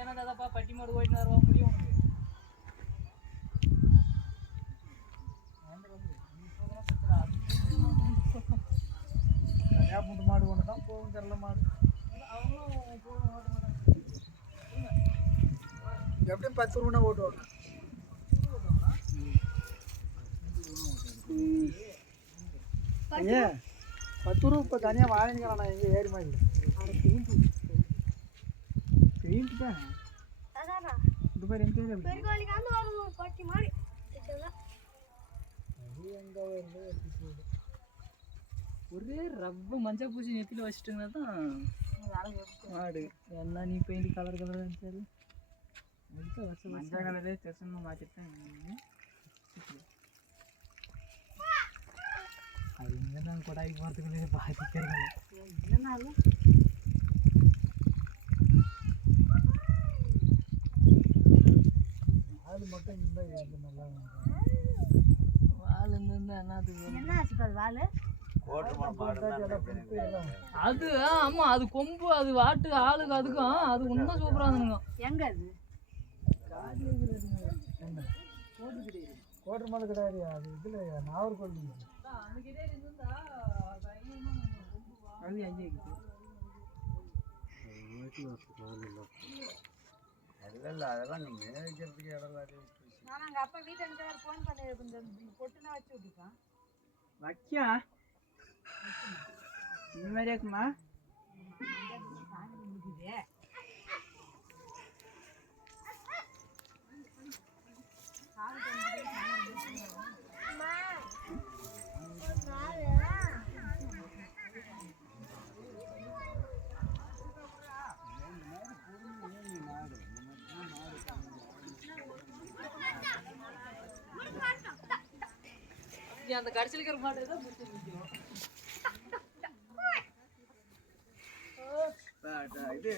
என்னதாப்பா பட்டி மாடு ஓடினு வருவா முடியும் உனக்கு மாடு ஒன்று தான் போகும் தெரியல மாடு எப்படியும் 10 ரூபா ஓட்டுவாங்க ஐயா 10 ரூபா இப்போ தனியாக வாங்கிக்கலாம் நான் எங்கே ஏறி மாதிரி பெயிண்ட் தான் இது பேர் எந்த ஒரே ரப்ப மஞ்சள் பூசி நெத்தியில் வச்சுட்டுங்கன்னா தான் மாடு என்ன நீ பெயிண்ட் கலர் சரி மஞ்சள் கலரே செசன்னு மாற்றிட்டேன் அது இங்கே நான் கொடாய்க்கு போகிறதுக்குள்ளே பாதிக்கிறேன் இல்லைனாலும் வால் மட்டும் இருந்தால் நல்லா வால் இருந்தால் என்ன ஆச்சு வால் அது ஆமா அது கொம்பு அது வாட்டு ஆளுக்கு அதுக்கும் அது இன்னும் சூப்பரா இருந்துங்க எங்க அது கோட்டர் மலை கிடையாது அது இதுல நாகர்கோவில் அதெல்லாம் மேய்க்கிறதுக்கு இடம் அப்பா வீட்டுக்கு ஃபோன் பண்ணி பொட்டுனா வச்சு விட்டுருக்கான் வைக்கா இந்த மாதிரி இருக்குமா அந்த கடைசியில் இருக்கிற மாடு தான் இது